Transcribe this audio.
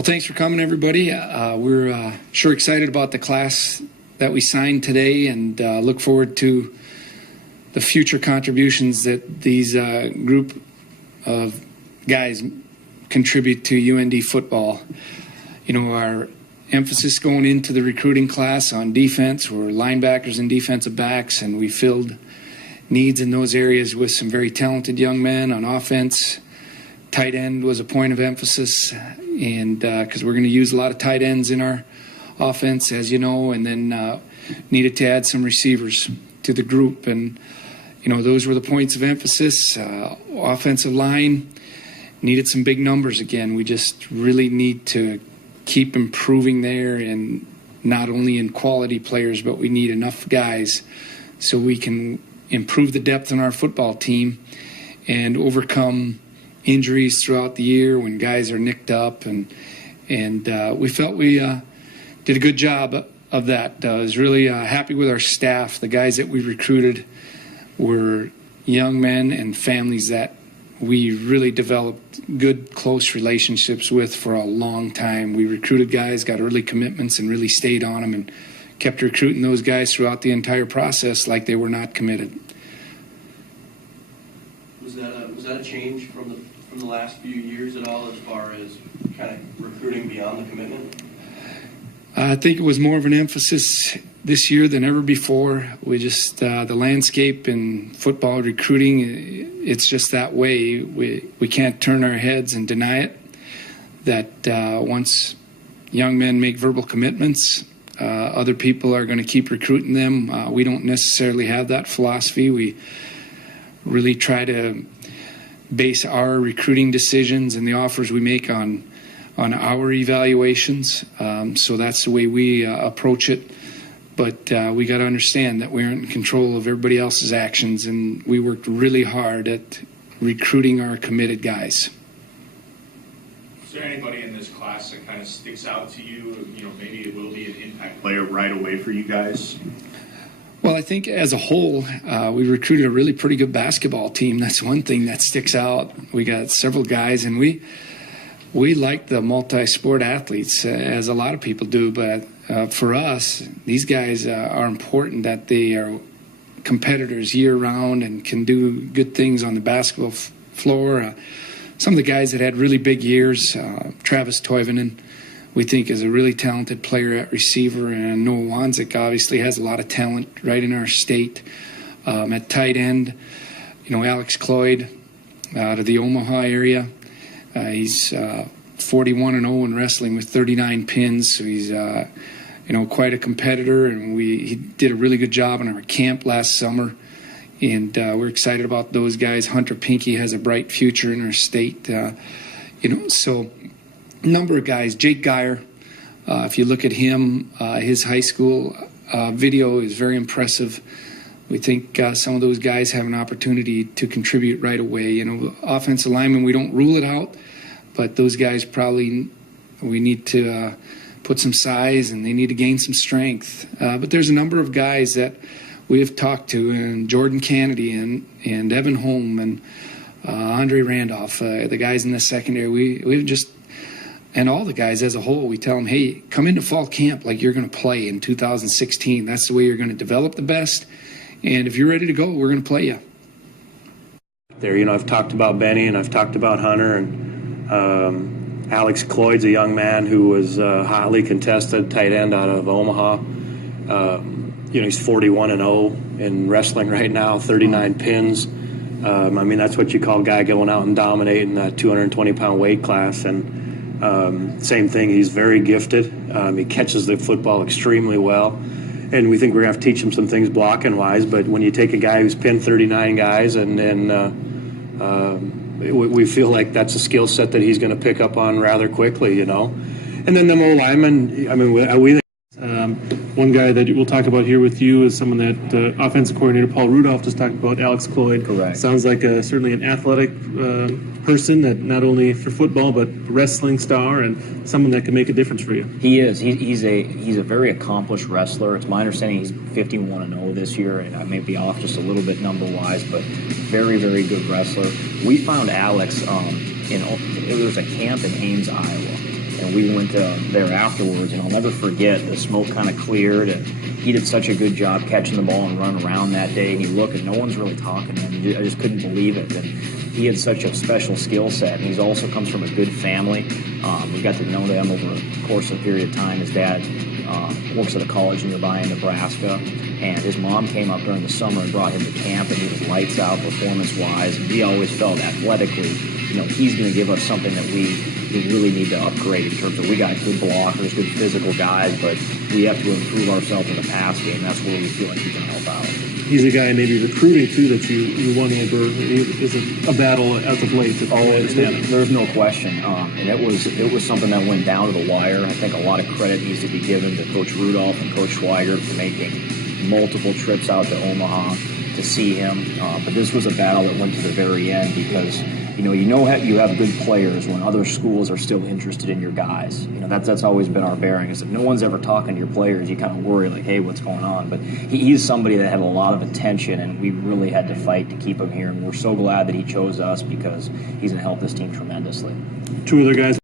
Well, thanks for coming, everybody. We're sure excited about the class that we signed today, and look forward to the future contributions that these group of guys contribute to UND football. You know, our emphasis going into the recruiting class on defense, we're linebackers and defensive backs, and we filled needs in those areas with some very talented young men. On offense, tight end was a point of emphasis, and because we're going to use a lot of tight ends in our offense, as you know, and then needed to add some receivers to the group. And, you know, those were the points of emphasis. Offensive line needed some big numbers again. We just really need to keep improving there, and not only in quality players, but we need enough guys so we can improve the depth on our football team and overcome injuries throughout the year when guys are nicked up. And we felt we did a good job of that. I was really happy with our staff. The guys that we recruited were young men and families that we really developed good, close relationships with for a long time. We recruited guys, got early commitments, and really stayed on them and kept recruiting those guys throughout the entire process like they were not committed. Was that a change from the last few years at all, as far as kind of recruiting beyond the commitment? I think it was more of an emphasis this year than ever before. We just the landscape in football recruiting, it's just that way. We can't turn our heads and deny it, that once young men make verbal commitments, other people are going to keep recruiting them. We don't necessarily have that philosophy. We really try to base our recruiting decisions and the offers we make on our evaluations. So that's the way we approach it. But we got to understand that we aren't in control of everybody else's actions, and we worked really hard at recruiting our committed guys. Is there anybody in this class that kind of sticks out to you? You know, maybe it will be an impact player right away for you guys? Well, I think as a whole, we recruited a really pretty good basketball team. That's one thing that sticks out. We got several guys, and we like the multi-sport athletes, as a lot of people do. But for us, these guys are important, that they are competitors year-round and can do good things on the basketball floor. Some of the guys that had really big years, Travis Toivonen, we think is a really talented player at receiver, and Noah Wanzik obviously has a lot of talent right in our state. At tight end, you know, Alex Cloyd out of the Omaha area. He's 41-0 in wrestling with 39 pins, so he's you know, quite a competitor, and he did a really good job in our camp last summer, and we're excited about those guys. Hunter Pinkey has a bright future in our state, you know. So a number of guys. Jake Geyer, if you look at him, his high school video is very impressive. We think some of those guys have an opportunity to contribute right away. You know, offensive linemen, we don't rule it out, but those guys probably, we need to put some size, and they need to gain some strength. But there's a number of guys that we have talked to, and Jordan Kennedy and Evan Holm and Andre Randolph, the guys in the secondary. We've just, and all the guys as a whole, we tell them, hey, come into fall camp like you're going to play in 2016. That's the way you're going to develop the best. And if you're ready to go, we're going to play you. There, you know, I've talked about Benny, and I've talked about Hunter, and Alex Cloyd's a young man who was hotly contested, tight end out of Omaha. You know, he's 41-0 in wrestling right now, 39 pins. I mean, that's what you call a guy going out and dominating that 220-pound weight class. And same thing, he's very gifted. He catches the football extremely well. And we think we're going to have to teach him some things blocking-wise. But when you take a guy who's pinned 39 guys, we feel like that's a skill set that he's going to pick up on rather quickly, you know. And then the O-linemen, I mean, we think. One guy that we'll talk about here with you is someone that offensive coordinator Paul Rudolph just talked about, Alex Cloyd. Correct. Sounds like certainly an athletic person, that not only for football but wrestling star, and someone that can make a difference for you. He is. He's a very accomplished wrestler. It's my understanding he's 51-0 this year, and I may be off just a little bit number-wise, but very, very good wrestler. We found Alex it was a camp in Ames, Iowa. and we went there afterwards, and I'll never forget, the smoke kind of cleared, and he did such a good job catching the ball and running around that day, and you look and no one's really talking to him. I just couldn't believe it. And he had such a special skill set, and he also comes from a good family. We got to know them over the course of a period of time. His dad works at a college nearby in Nebraska, and his mom came up during the summer and brought him to camp, and he was lights out performance-wise, and we always felt athletically, he's going to give us something that we really need to upgrade in terms of, we got good blockers, good physical guys, but we have to improve ourselves in the pass game. That's where we feel like he can help out. He's a guy maybe recruiting too that you won over. Is a battle as of late. If I understand it. There's no question, and it was something that went down to the wire. I think a lot of credit needs to be given to Coach Rudolph and Coach Schweiger for making multiple trips out to Omaha to see him. But this was a battle that went to the very end because you have good players when other schools are still interested in your guys. That's always been our bearing, is that no one's ever talking to your players. You kind of worry, like, hey, what's going on? But he's somebody that had a lot of attention, and we really had to fight to keep him here. And we're so glad that he chose us because he's going to help this team tremendously. Two other guys